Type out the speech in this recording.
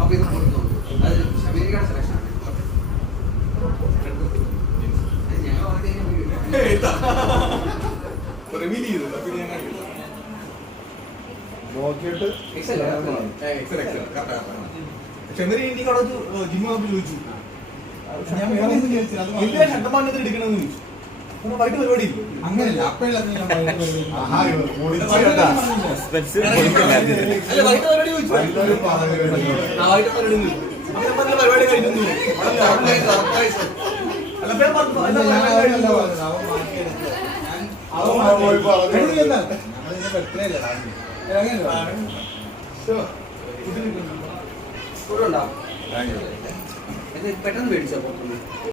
അപ്പൊ ഇത് കൊടുത്തു അത് ശബരിയുടെ സെലക്ഷൻ ആണ്. ക്ഷമരി എനിക്ക് അവിടെ ജിമ്മ് ചോദിച്ചു, ഞാൻ വേറെ ഒന്നും ചോദിച്ചില്ല, ഷട്ടമാനത്തിൽ എടുക്കണമെന്ന് ചോദിച്ചു. വൈകിട്ട് പരിപാടി അങ്ങനെയല്ല, അപ്പോഴല്ല പരിപാടി ചോദിച്ചു. പരിപാടി കഴിഞ്ഞു പെട്ടെന്ന് മേടിച്ചോ.